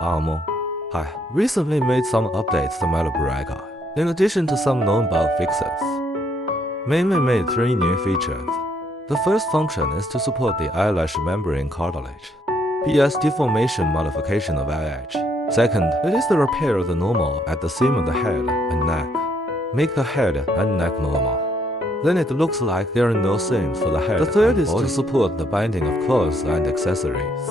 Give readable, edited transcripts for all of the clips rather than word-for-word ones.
Hi, recently made some updates to Metablriger, in addition to some known bug fixes. Mainly made 3 new features. The first function is to support the eyelash membrane cartilage. PS deformation modification of eye edge. Second, it is the repair of the normal at the seam of the head and neck. Make the head and neck normal. Then it looks like there are no seams for the head. The third is to support the binding of clothes and accessories.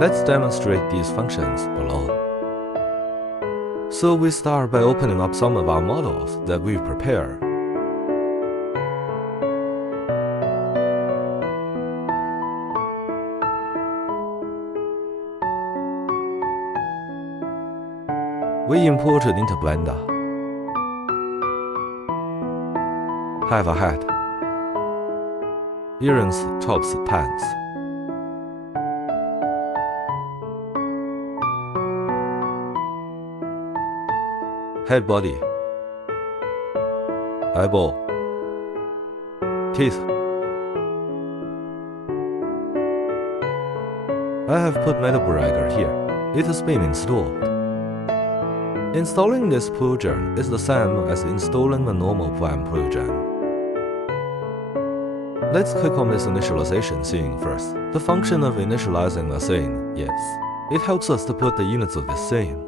Let's demonstrate these functions below. So we start by opening up some of our models that we've prepared. We imported into Blender. Have a hat, earrings, tops, pants. Head, body, eyeball, teeth. I have put Metablriger here. It has been installed. Installing this plugin is the same as installing the normal plan plugin. Let's click on this initialization scene first. The function of initializing a scene is, it helps us to put the units of this scene.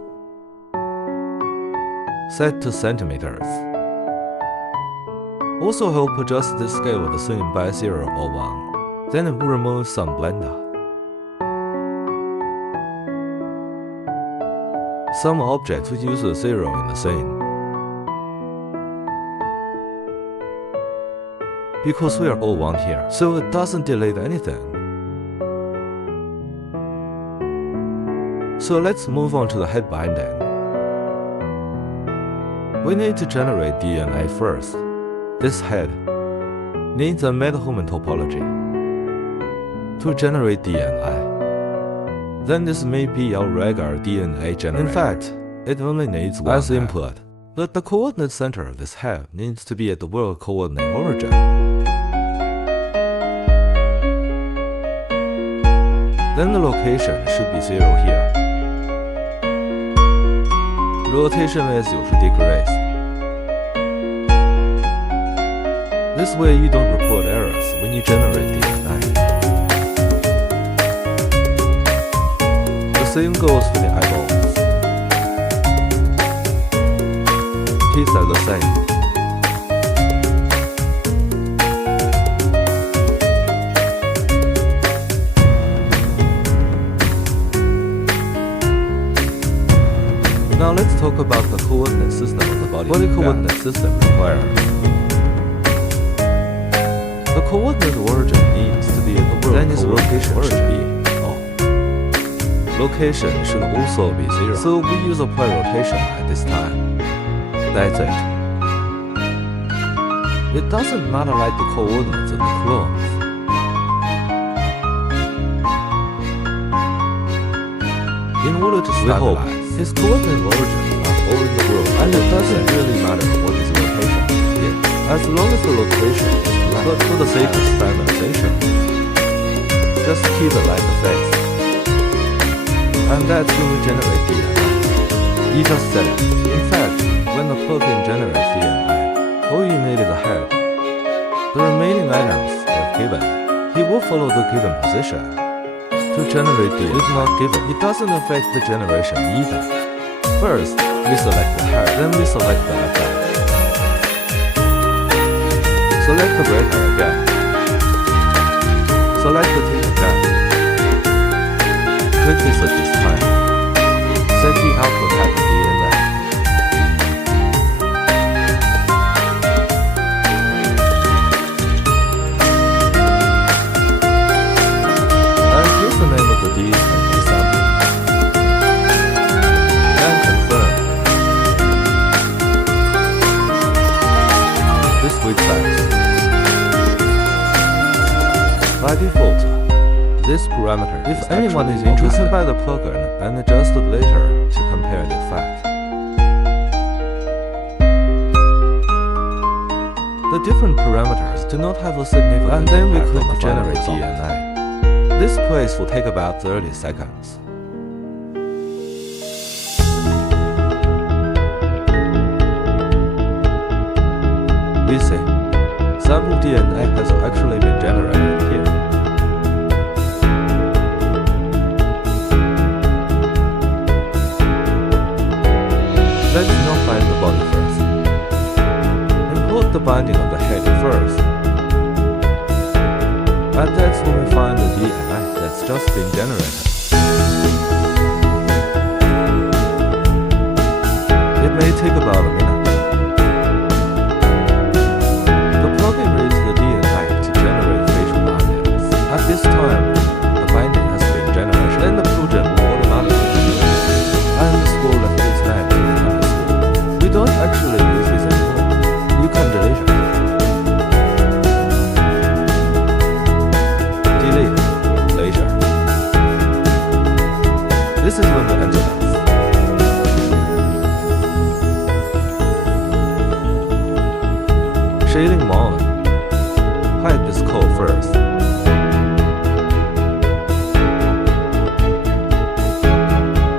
Set to centimeters. Also help adjust the scale of the scene by 0 or 1. Then it will remove some blender. Some objects will use a 0 in the scene. Because we are all 1 here, so it doesn't delete anything. So let's move on to the head binding. We need to generate DNA first. This head needs a Metahuman topology to generate DNA. Then this may be our regular DNA generator. In fact, it only needs one as input. But the coordinate center of this head needs to be at the world coordinate origin. Then the location should be 0 here. Rotation is 90 degrees. This way you don't report errors when you generate DNA. The same goes for the eyeballs. Teeth are the same. Now let's talk about the coordinate system of the body. What the coordinate system requires. The coordinate origin needs to be at the world. Then its location should be O. Location should also be 0. So we use apply rotation at this time. That's it. It doesn't matter like the coordinates of the clones. In order to stabilize, its coordinate origins are all in the world, and it doesn't really matter what its location is, as long as the location is correct. But for the sake of standardization, just keep it like a face. And that's when we generate DNA. You just set it. In fact, when the plugin generates DNA, all you need is a head. The remaining items, if given, he will follow the given position. To generate DNA is not given. It doesn't affect the generation either. First, we select the head, then we select the effect. Select the breaker again. Select the teeth again. Click this at this time. Set the output at the DNA. The name of the D and the sample. And confirm. This width size. By default, this parameter, if anyone is interested by the plugin and adjust it later to compare the effect. The different parameters do not have a significant and then we click generate DNA. This place will take about 30 seconds. sample DNA has actually been generated here. Let's now find the body first. Import the binding of the head first. And that's when we find the DNA that's just been generated. It may take about a minute. The plugin reads the DNA to generate facial bindings. At this time, the binding has been generated. Then the plugin will automatically do it. And the school left its name to the underscore. We don't actually use this anymore. You can delete it. Delete later. This is when we enter this. Shading mode. Hide this code first.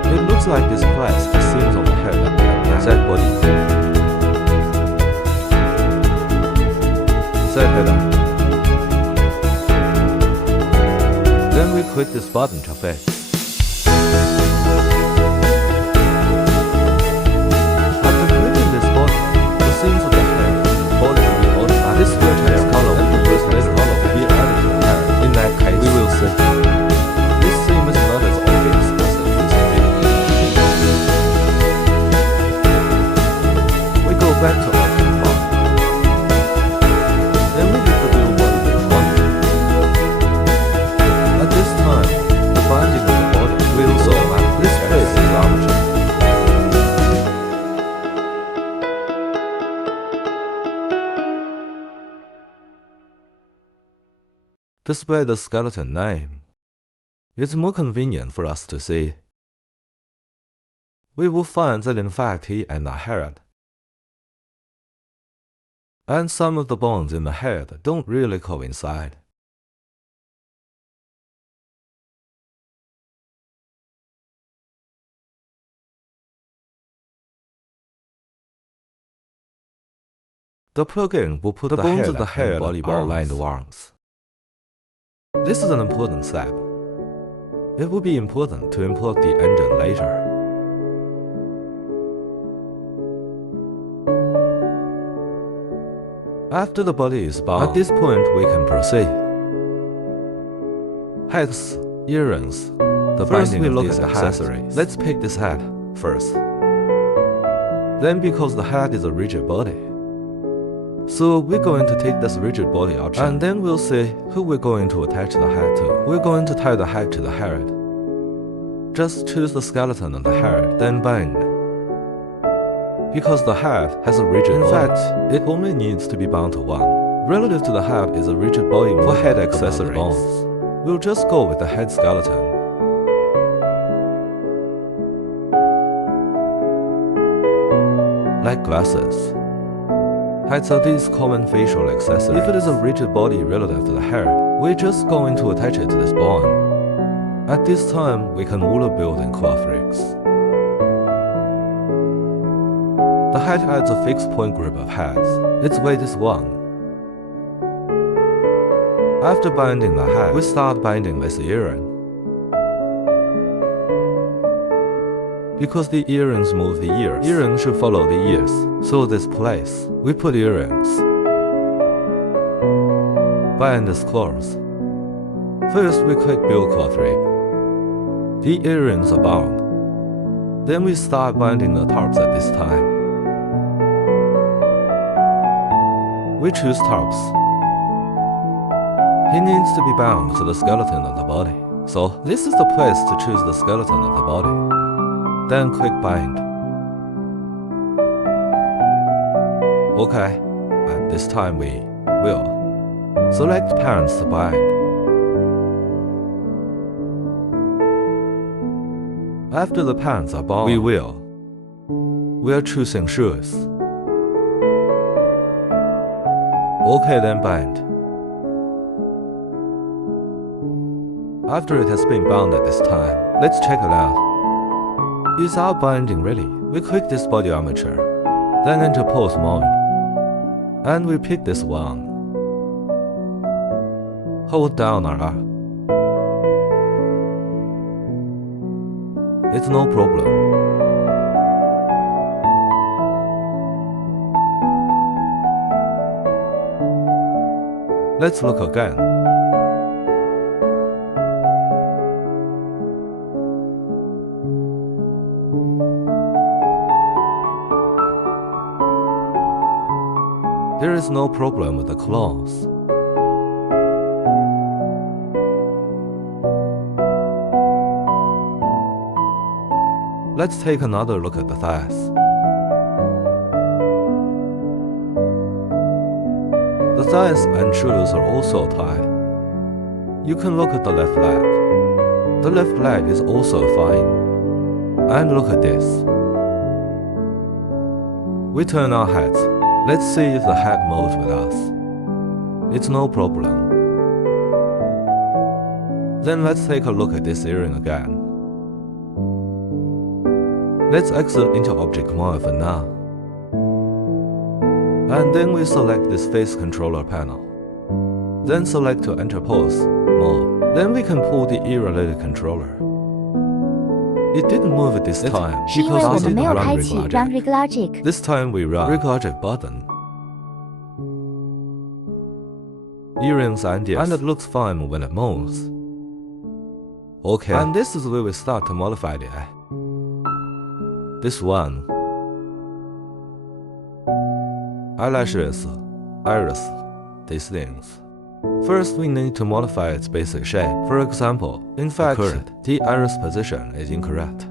It looks like this place the seams on the head and set body. Set header. Then we click this button to fix. After clicking this button, the seams of the head and body will be automatic. This vertex color will be used later on to be added to the hair. In that case, we will see. This seam is not as obvious as the user video. We go back to our command. Then we hit the blue button with one. At this time, the binding of the body will so this place is armature. Display the skeleton name. It's more convenient for us to see. We will find that in fact he and the head. And some of the bones in the head don't really coincide. The plugin will put the bones of the head and body aligned once. This is an important step. It will be important to import the engine later. After the body is bound, at this point we can proceed. Hats, earrings. The first we look at the accessories. Let's pick this hat first. Then because the hat is a rigid body, so we're going to take this rigid body option, and then we'll see who we're going to attach the head to. We're going to tie the head to the head. Just choose the skeleton and the head, then bind. Because the head has a rigid body. In fact, it only needs to be bound to one. Relative to the head is a rigid body for head accessories. Bones. We'll just go with the head skeleton. Like glasses. Hats are these common facial accessories. If it is a rigid body relative to the hair, we're just going to attach it to this bone. At this time, we can order build in quadrigs. The hat adds a fixed point group of hats. Its weight is 1. After binding the hat, we start binding this earring. Because the earrings move the ears, earrings should follow the ears. So this place, we put earrings. Bind this close. First we click build quadrig. The earrings are bound. Then we start binding the tops at this time. We choose tops. He needs to be bound to the skeleton of the body. So this is the place to choose the skeleton of the body. Then click bind. Okay, at this time we will select pants to bind. After the pants are bound, we are choosing shoes. Okay, then bind. After it has been bound at this time, let's check it out. Is our binding ready? We click this body armature, then enter pose mode, and we pick this one. Hold down our eye. It's no problem. Let's look again. There is no problem with the claws. Let's take another look at the thighs. The thighs and shoulders are also tied. You can look at the left leg. The left leg is also fine. And look at this. We turn our heads. Let's see if the head moves with us. It's no problem. Then let's take a look at this earring again. Let's exit into object mode for now. And then we select this face controller panel. Then select to enter pose mode. Then we can pull the ear-related controller. It didn't move at this time 是因为 because 我 we 们没 didn't 有 run 开启 Rig Run Logic. Rig Logic。 This time we run Rig Logic button. Earrings and yes, and it looks fine when it moves. Okay, and this is where we start to modify the eye. This one. Eyelashes, iris, these things. First, we need to modify its basic shape. For example, in fact, the iris position is incorrect.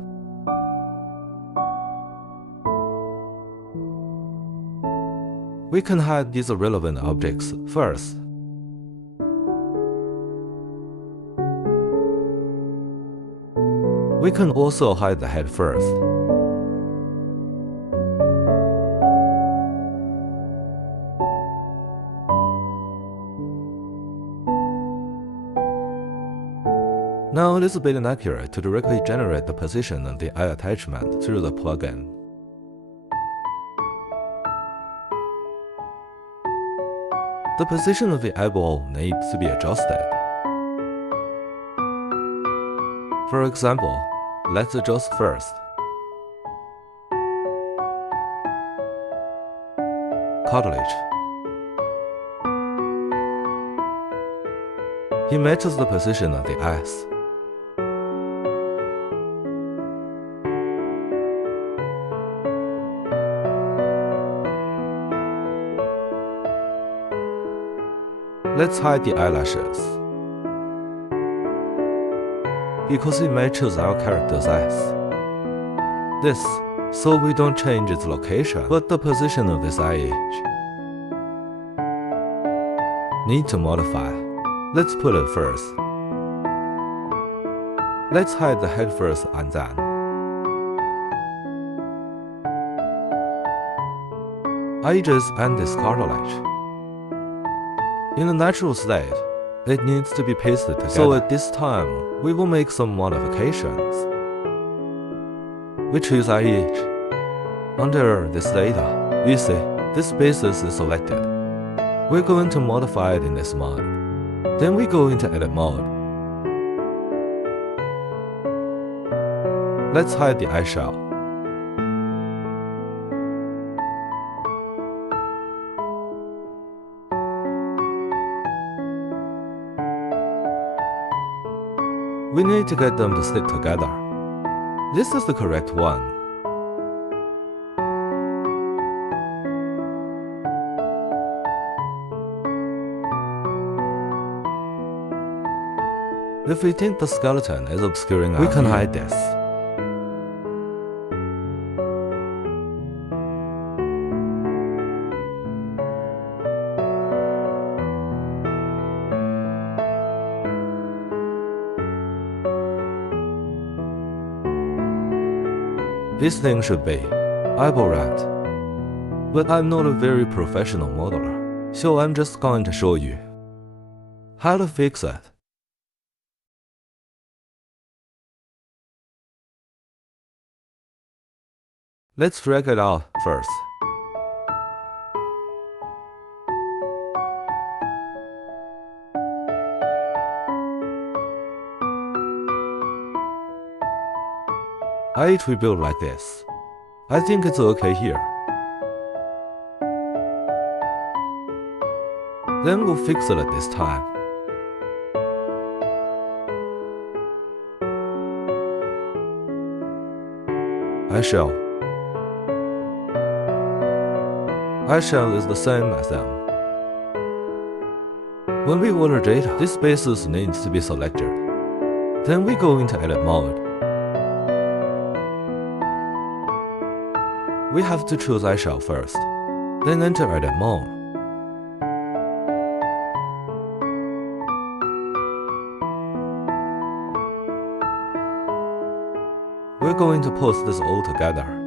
We can hide these irrelevant objects first. We can also hide the head first. Now it is a bit inaccurate to directly generate the position of the eye attachment through the plugin. The position of the eyeball needs to be adjusted. For example, let's adjust first. Cartilage. He matches the position of the eyes. Let's hide the eyelashes. Because it matches our character's eyes. This, so we don't change its location, but the position of this eye edge. Need to modify. Let's put it first. Let's hide the head first and then. Edges and this cartilage. In a natural state, it needs to be pasted together. So at this time, we will make some modifications. We choose eye edge. Under this data, you see, this basis is selected. We're going to modify it in this mode. Then we go into edit mode. Let's hide the eyeshell. We need to get them to stick together. This is the correct one. If we think the skeleton is obscuring our view, we can hide this. This thing should be eyeball red. But I'm not a very professional modeler, so I'm just going to show you how to fix it. Let's drag it out first. it will build like this. I think it's okay here. Then we'll fix it at this time. Eyeshell. Eyeshell is the same as them. When we order data, these spaces needs to be selected. Then we go into edit mode. We have to choose eyeshell first, then enter edit mode. We're going to post this all together.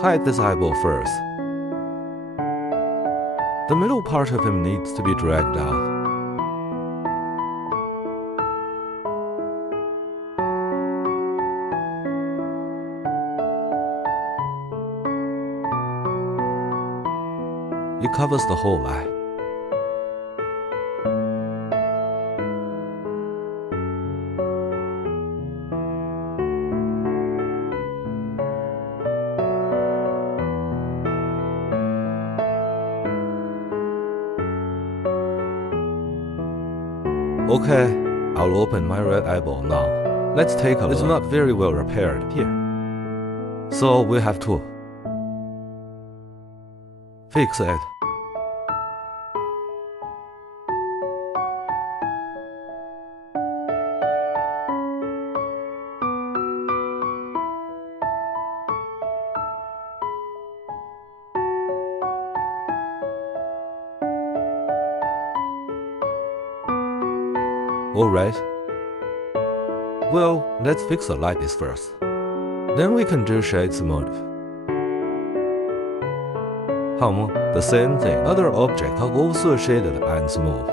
Hide this eyeball first. The middle part of him needs to be dragged out. It covers the whole eye. Okay, I'll open my red eyeball now. Let's take a look. It's not very well repaired here. So we have to fix it. Alright. Well, let's fix the light first. Then we can do shades mode. The same thing. Other objects are also shaded and smoothed.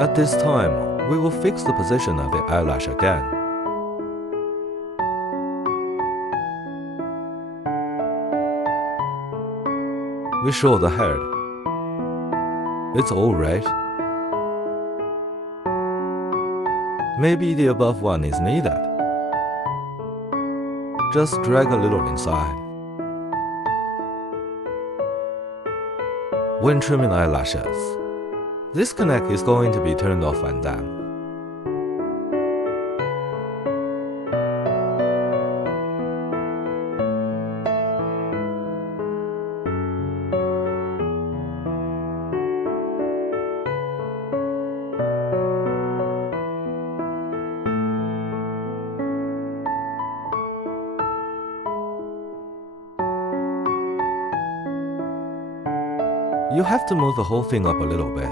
At this time, we will fix the position of the eyelash again. We show the head. It's alright. Maybe the above one is needed. Just drag a little inside. When trimming eyelashes, this connect is going to be turned off and down. You have to move the whole thing up a little bit.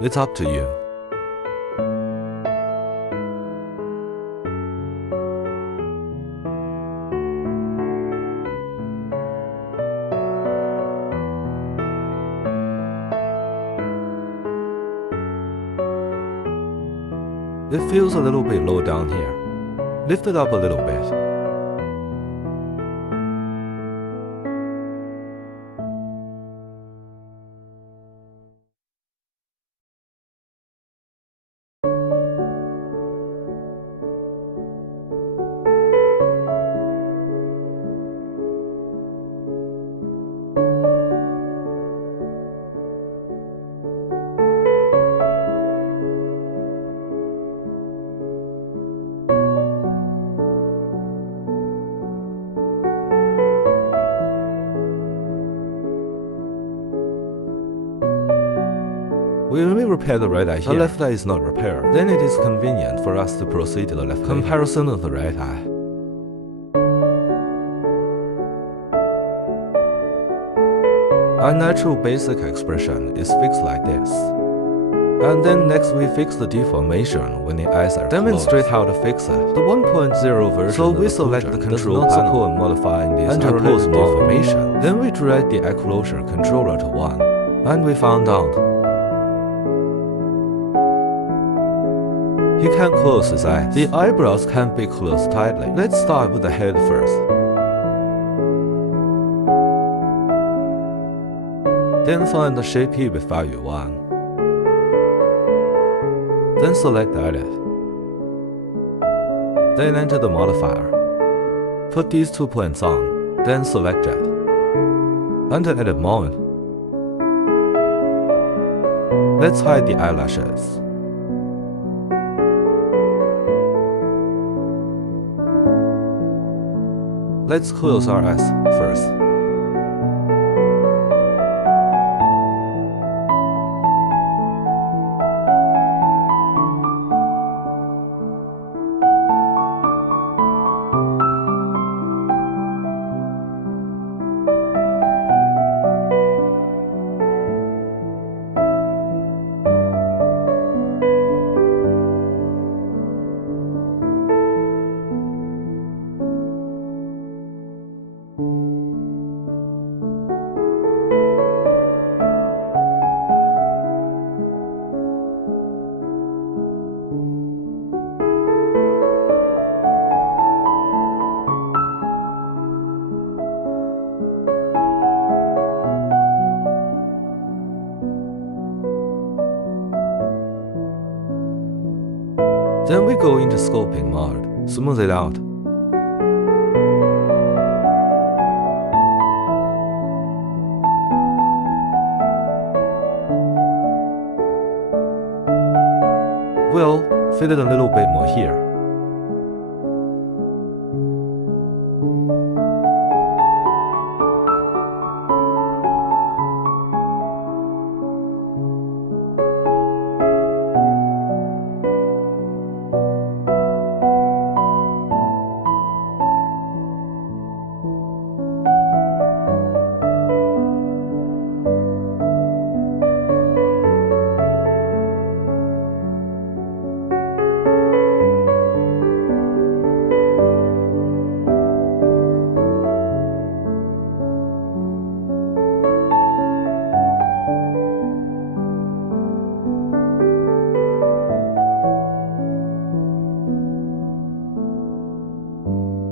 It's up to you. It feels a little bit low down here. Lift it up a little bit. We only repair the right eye here. The left eye is not repaired. Then it is convenient for us to proceed to the left eye. Comparison of the right eye. Our natural basic expression is fixed like this. And then next we fix the deformation when the eyes are Demonstrate closed. How to fix it. The 1.0 version so we select the control panel support modifying this unrelated deformation. Then we drag the eye closure controller to 1. And we found out he can't close his eyes. The eyebrows can't be closed tightly. Let's start with the head first. Then find the shape key with value 1. Then select the edit. Then enter the modifier. Put these 2 points on, then select it. Enter edit mode. Let's hide the eyelashes. Let's close our eyes first. Then we go into sculpting mode, smooth it out. We'll fit it a little bit more here.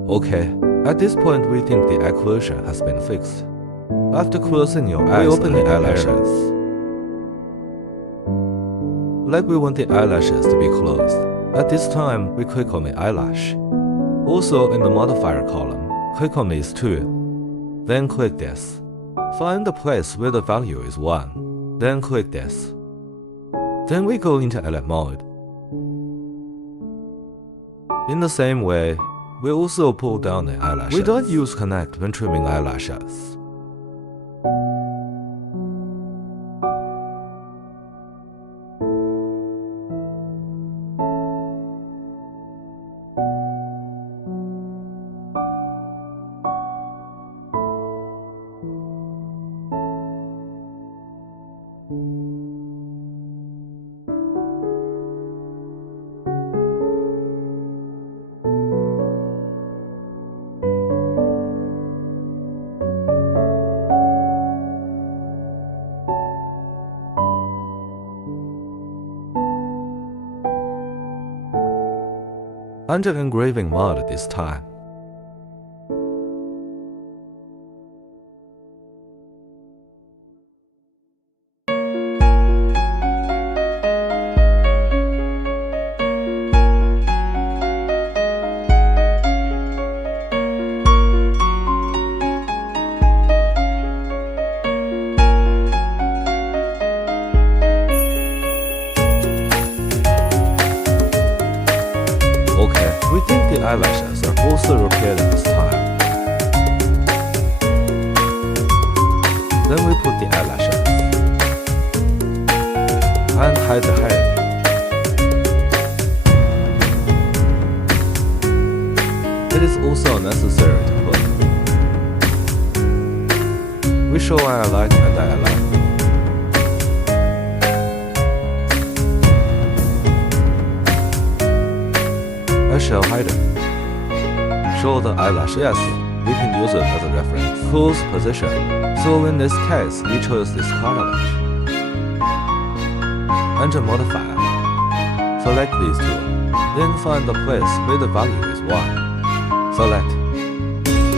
Okay, at this point we think the eye closure has been fixed. After closing your eyes, we open the eyelashes. Like we want the eyelashes to be closed. At this time, we click on the eyelash. Also in the modifier column, click on these 2. Then click this. Find the place where the value is 1. Then click this. Then we go into edit mode. In the same way, we also pull down the eyelashes. We don't use connect when trimming eyelashes. Under engraving mode this time. We think the eyelashes are also repaired at this time. Then we put the eyelashes. We show eyelash and eyelash. Eyeshell hider. Show the eyelash. Yes, we can use it as a reference. Close position. So in this case, we chose this color lash. Enter modifier. Select these two. Then find the place where the value is 1. Select.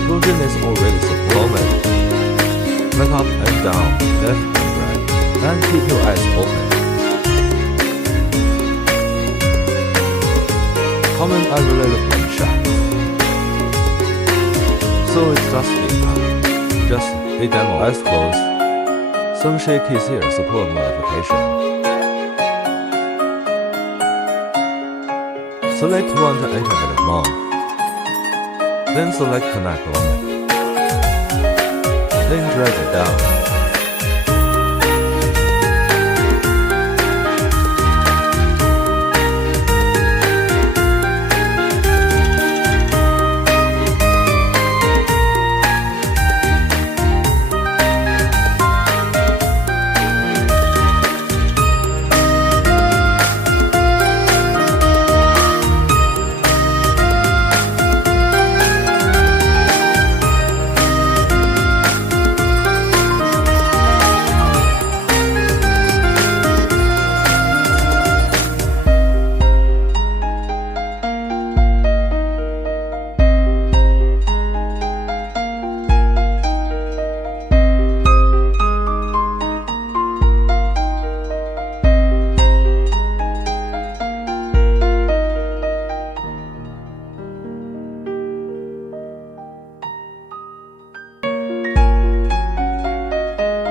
Version is already supported. Click up and down, left and right, and keep your eyes open. Common eye-related shots. So it's just a demo. Eyes closed. Some shapekeys here support modification. Select one to enter edit mode. Then select connect only. Then drag it down.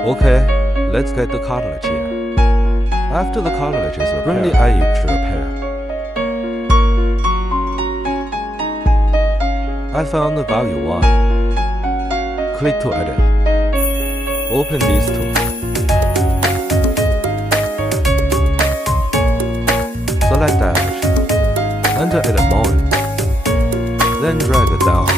Okay, let's get the cartilage here. After the cartilage is repaired, bring the eye to repair. I found the value 1. Click to edit. Open these two. Select eyelash. Enter edit mode. Then drag it down.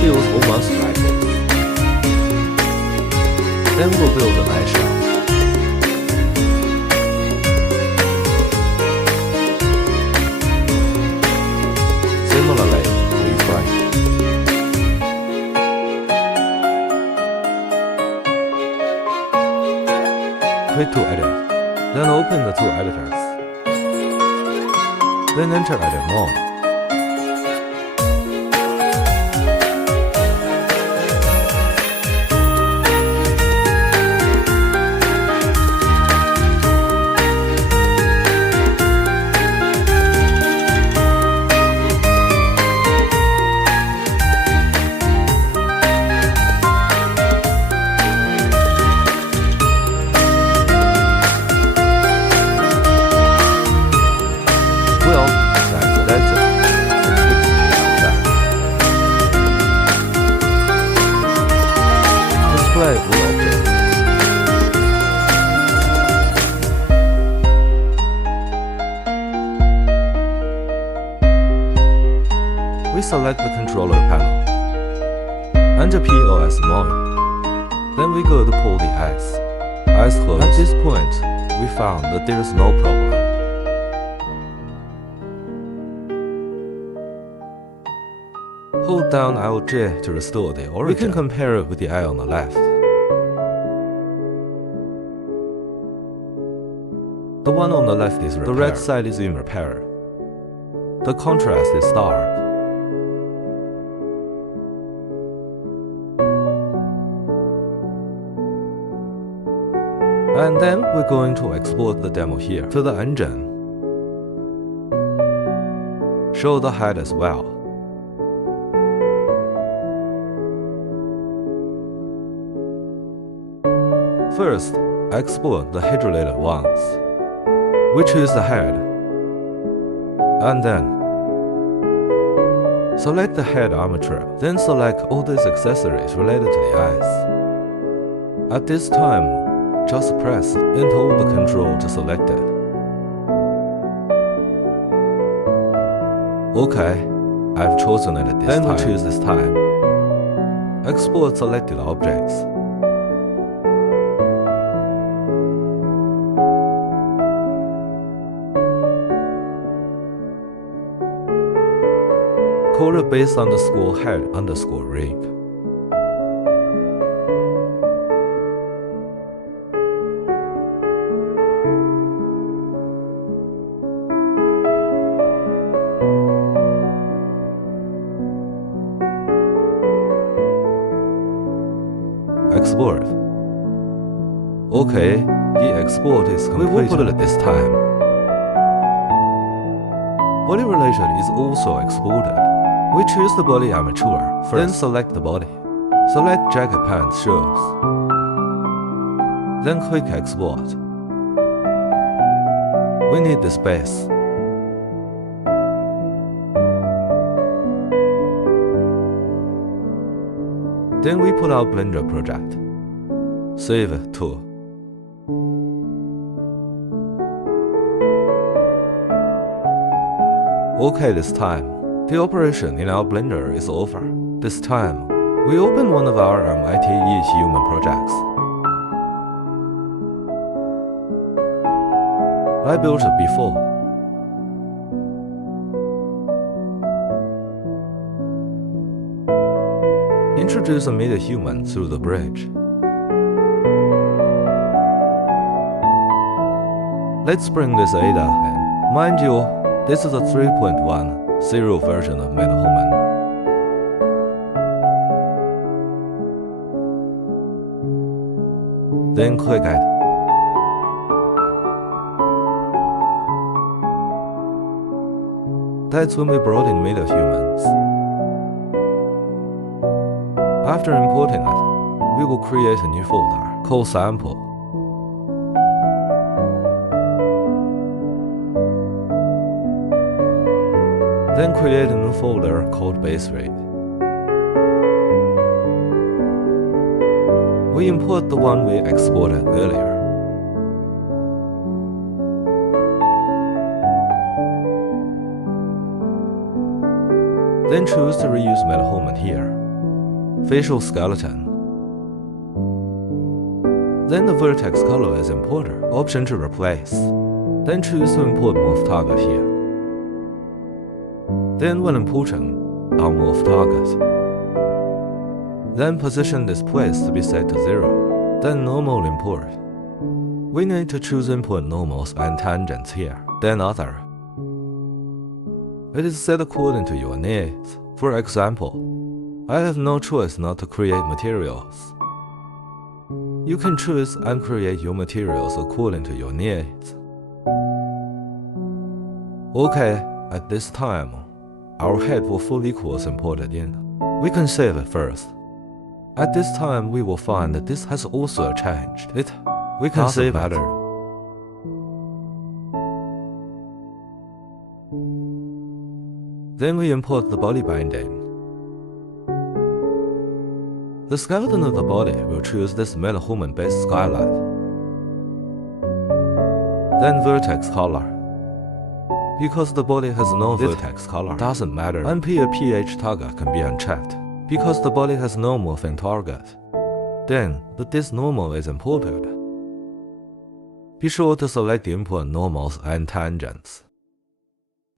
Feels almost like it. Then we'll build an eyeshell. Similarly, refine. Click to edit. Then open the two editors. Then enter edit mode. Display all objects. We select the controller panel. Enter POS mode. Then we go to pull the eyes. Eyes closed. At this point, we found that there is no problem. Hold down Alt-J to restore the origin. We can compare it with the eye on the left. The one on the left is repaired. The red side is in repair. The contrast is dark. And then we're going to export the demo here to the engine. Show the head as well. First, export the head-related ones. We choose the head. And then select the head armature. Then select all these accessories related to the eyes. At this time, just press and hold the control to select it. OK, I've chosen it at this time. Then we choose this time. Export selected objects. Color base underscore head underscore rig. Export. OK, the export is complete. We will put it at this time. Body relation is also exported. We choose the body armature first. Then select the body. Select jacket pants shows. Then click export. We need the space. Then we put our Blender project. Save it to. OK, this time, the operation in our Blender is over. This time, we open one of our Metahuman projects. I built it before. Introduce a Metahuman through the bridge. Let's bring this ADA in. Mind you, this is a 3.10 version of Metahuman. Then click Add. That's when we brought in Metahumans. After importing it, we will create a new folder called Sample. Then create a new folder called Base Rate. We import the one we exported earlier. Then choose to reuse Metahuman here. Facial skeleton. Then the vertex color is imported. Option to replace. Then choose to import Morph Target here. Then when importing, unmorph target. Then position this place to be set to 0. Then normal import. We need to choose import normals and tangents here. Then other. It is set according to your needs. For example, I have no choice not to create materials. You can choose and create your materials according to your needs. OK, at this time, our head for full equals imported in. We can save it first. At this time, we will find that this has also changed. We can save it. Then we import the body binding. The skeleton of the body will choose this Metahuman-based skylight. Then vertex color. Because the body has no vertex color, doesn't matter. PH target can be unchecked. Because the body has no morphing target. Then, this normal is imported. Be sure to select the import normals and tangents.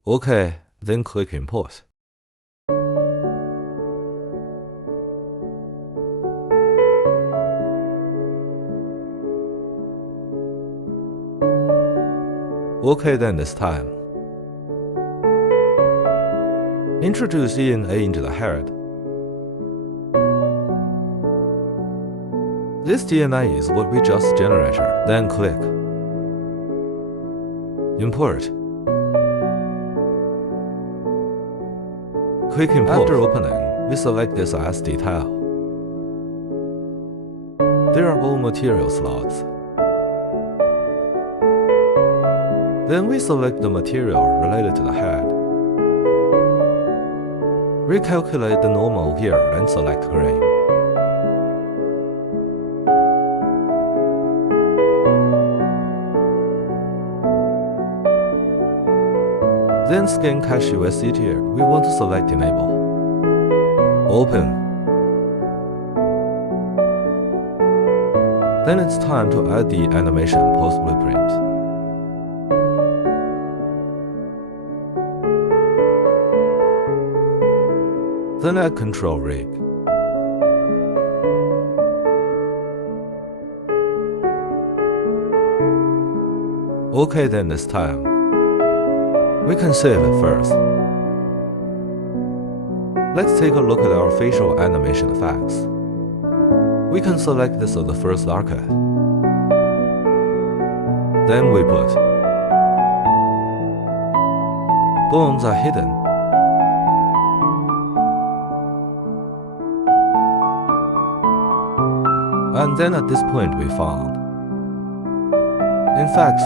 OK, then click Import. OK, then this time. Introduce E and A into the head. This DNA is what we just generated. Then click Import. Click Import. After opening, we select this as detail. There are all material slots. Then we select the material related to the head. Recalculate the normal here and select green. Then scan cache USD tier. We want to select Enable. Open. Then it's time to add the animation post blueprint. Then add control rig. Okay, then this time we can save it first. Let's take a look at our facial animation effects. We can select this as the first arcade. Then we put bones are hidden. And then at this point we found. In fact,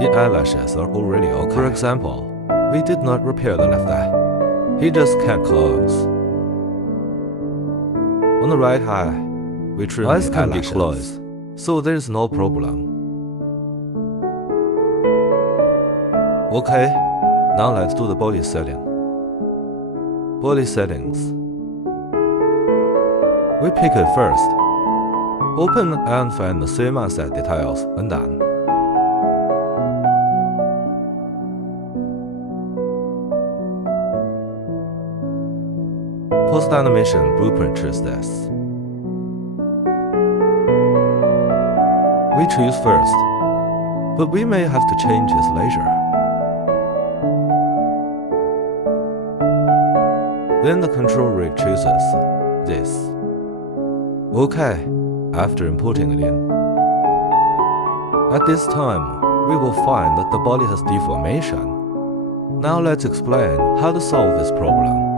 the eyelashes are already okay. For example, we did not repair the left eye. He just can't close. On the right eye, we trim the eyes can be closed, so there is no problem. Okay, now let's do the body setting. Body settings. We pick it first. Open and find the same asset details and done. Post-animation blueprint choose this. We choose first, but we may have to change this later. Then the control rig chooses this. Okay, after importing it in. At this time, we will find that the body has deformation. Now let's explain how to solve this problem.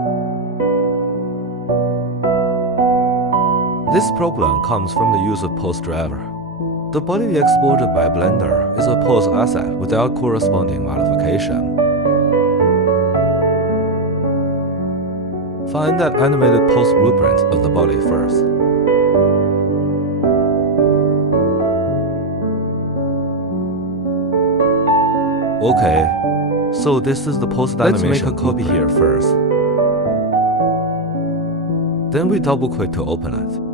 This problem comes from the use of pose driver. The body we exported by Blender is a pose asset without corresponding modification. Find that animated pose blueprint of the body first. Okay, so this is the post animation. Let's make a copy here first. Then we double click to open it.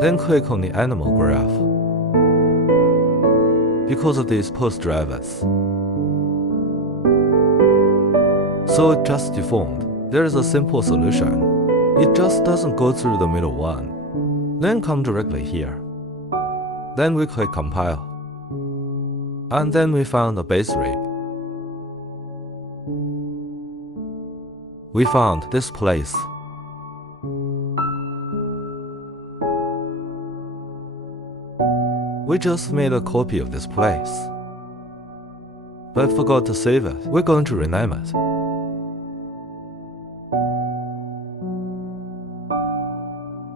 Then click on the animal graph. Because of these post drivers, so it just deformed. There is a simple solution. It just doesn't go through the middle one. Then come directly here. Then we click compile. And then we found the base rig. We found this place. We just made a copy of this place, but forgot to save it. We're going to rename it.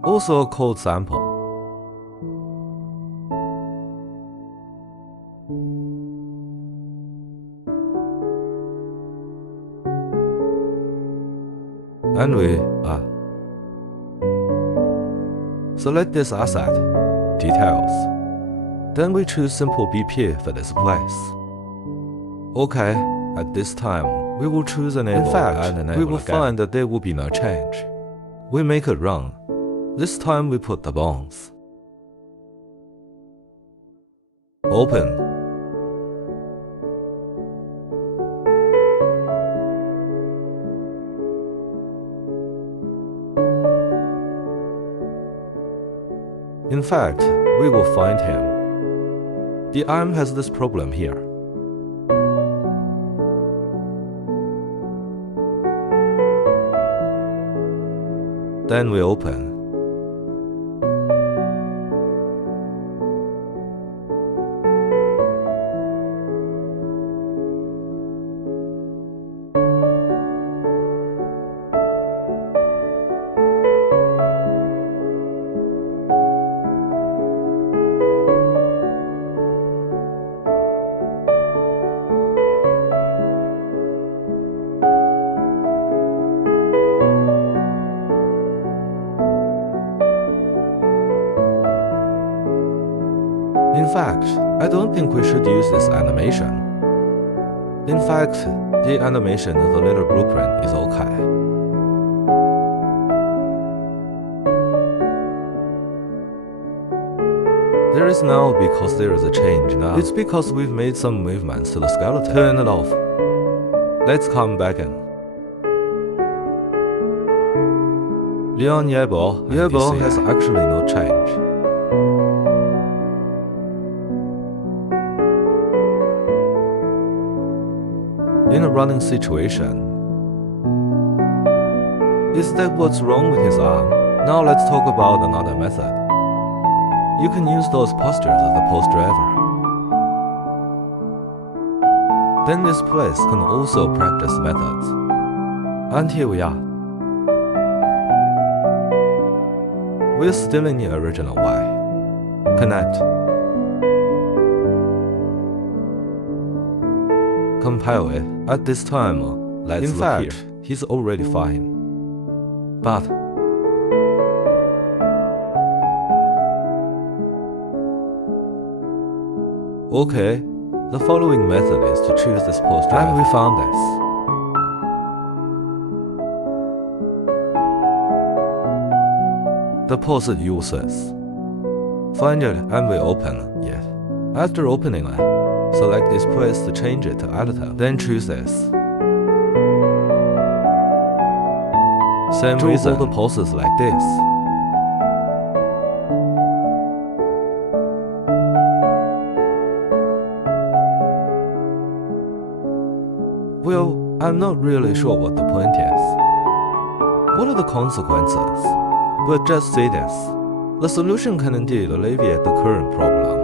Also a code sample. And we select this asset, details. Then we choose simple BP for this place. Okay, at this time, we will choose enable. In fact, we will find that there will be no change. We make it run. This time we put the bones. Open. In fact, we will find him. The arm has this problem here. Then we open. In fact, I don't think we should use this animation. In fact, the animation of the little blueprint is okay. There is now because there is a change now. It's because we've made some movements to the skeleton. Turn it off. Let's come back in. Leon Yebo has actually no change. In a running situation. Is that what's wrong with his arm? Now let's talk about another method. You can use those postures as a pose driver. Then this place can also practice methods. And here we are. We're still in the original way. Connect. Compile it. At this time, let's look here. In fact, he's already fine. But okay, the following method is to choose this pose driver. And we found this. The pose it uses. Find it and we open it. After opening it, select this place to change it to editor, then choose this. Same reason, all the poses like this. Well, I'm not really sure what the point is. What are the consequences? But just say this. The solution can indeed alleviate the current problem.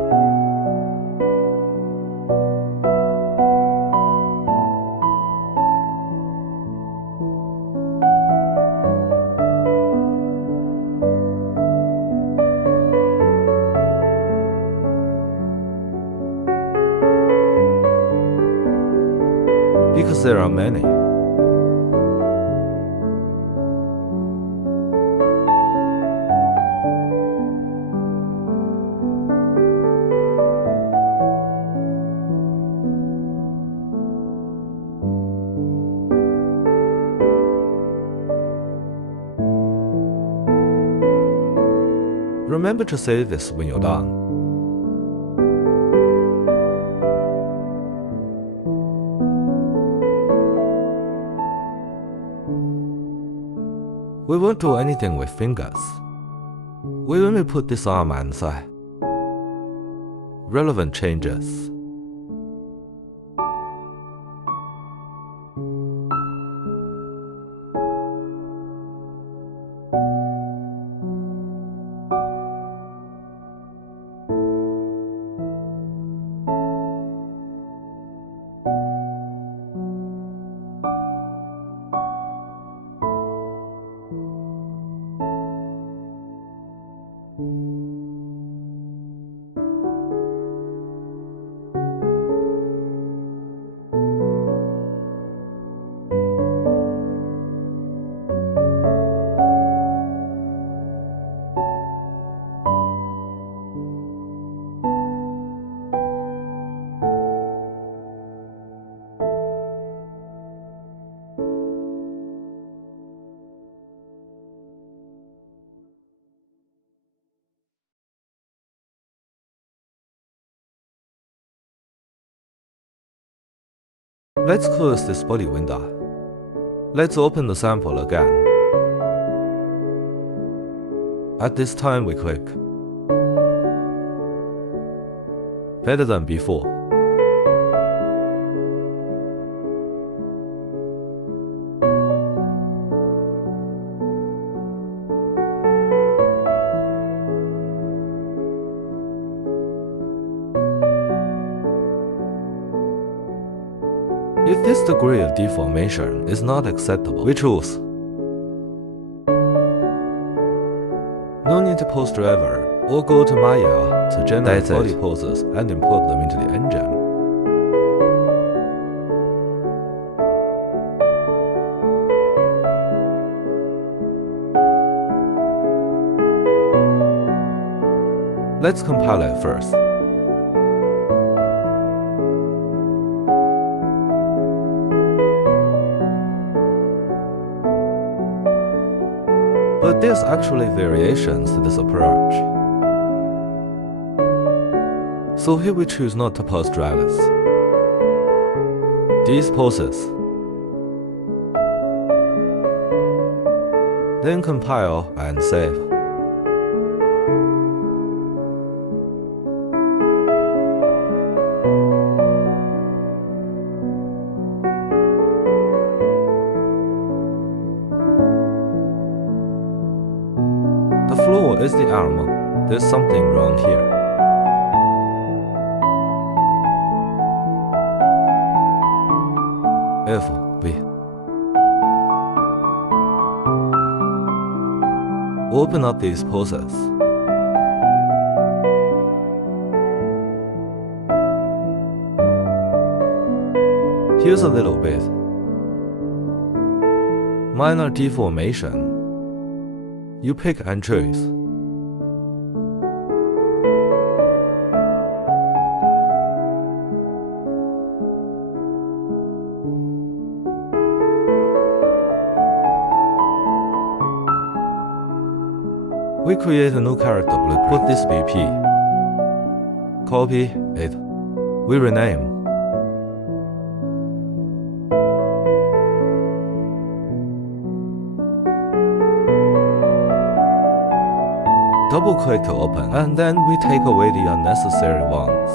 Because there are many. Remember to say this when you're done. We won't do anything with fingers. We only put this arm inside. Relevant changes. Let's close this body window. Let's open the sample again. At this time we click. Better than before. If this degree of deformation is not acceptable, we choose. No need to post driver or go to Maya to generate body poses and import them into the engine. Let's compile it first. But there's actually variations to this approach. So here we choose not to post drivers. These poses. Then compile and save. The floor is the arm. There's something wrong here. If we open up these poses, here's a little bit. Minor deformation. You pick and choose. We create a new character blueprint. Put this BP. Copy it. We rename. Double click to open, and then we take away the unnecessary ones.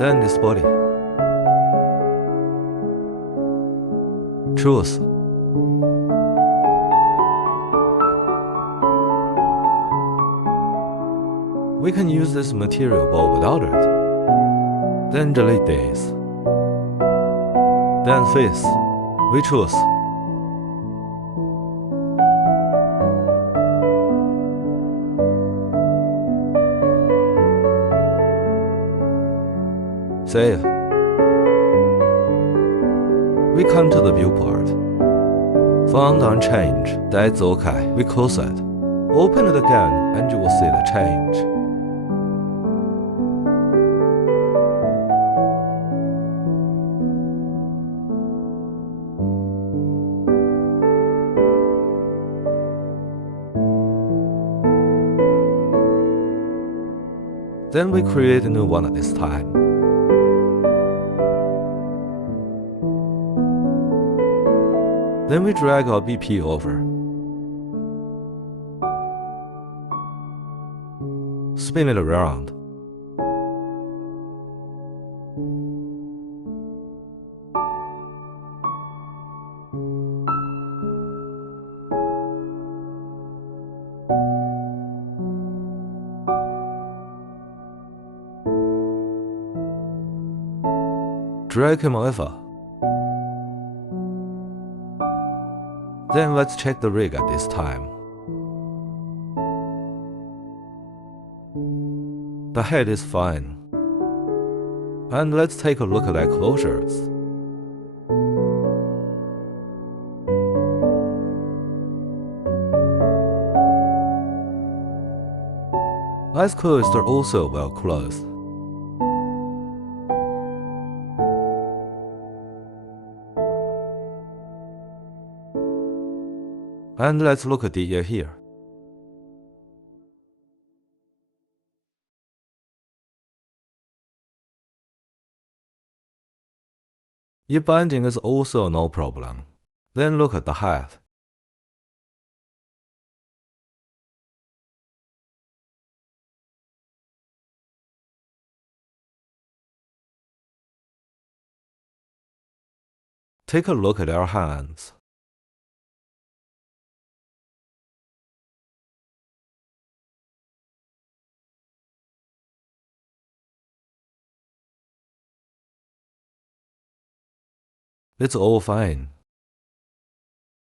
Then this body. Choose. We can use this material ball without it. Then delete these. Then face. We choose. Save. We come to the viewport. Found unchanged. That's okay. We close it. Open it again and you will see the change. Then we create a new one at this time. Then we drag our BP over. Spin it around. Drag him over. Then let's check the rig at this time. The head is fine. And let's take a look at their closures. Eyes closed are also well closed. And let's look at the ear here. Ear binding is also no problem. Then look at the head. Take a look at our hands. It's all fine.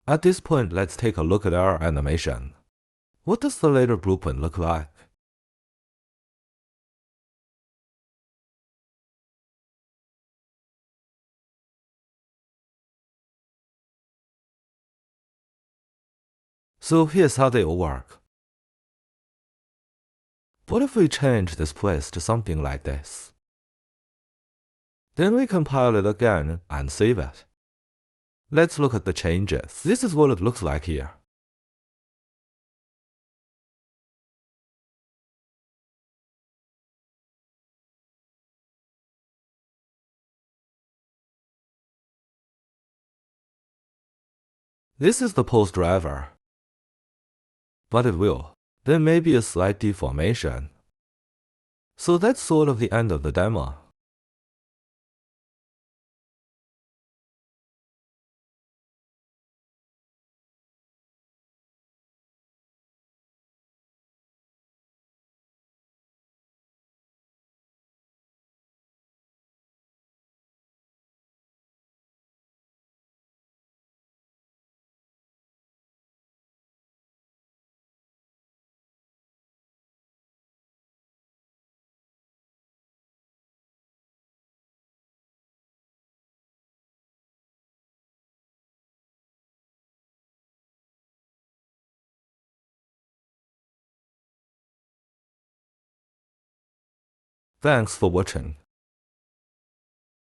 At this point, let's take a look at our animation. What does the later blueprint look like? So here's how they all work. What if we change this place to something like this? Then we compile it again and save it. Let's look at the changes. This is what it looks like here. This is the pose driver. But it will. There may be a slight deformation. So that's sort of the end of the demo. Thanks for watching.